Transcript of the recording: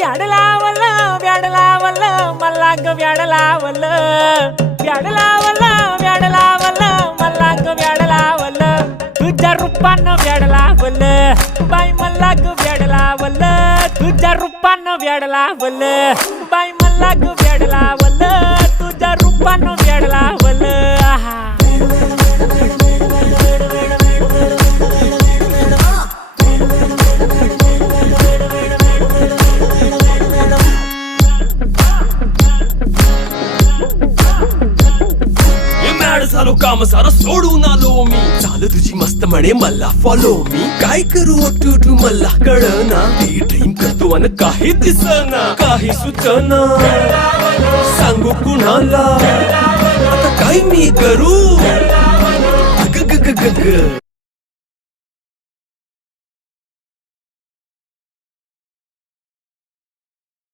व्याड लावलं व्याड लावलं मला ग व्याड लावलं व्याड लावलं व्याड लावलं मला ग व्याड लावलं तुझ्या रूपानं व्याड लावलं बाई मला ग व्याड लावलं तुझ्या रूपानं व्याड लावलं बाई मला ग व्याड लावलं तुझ्या रूपानं व्याड लावलं आहा झालो काम सारं सोडून आलो मी चाल तुझी मस्त म्हणे मला फॉलो मी काय करू टू मला कळना ती ड्रीम करतो आणि काही दिसना काही सुचना सांगू कुणाला आता काय मी करू ग ग ग ग ग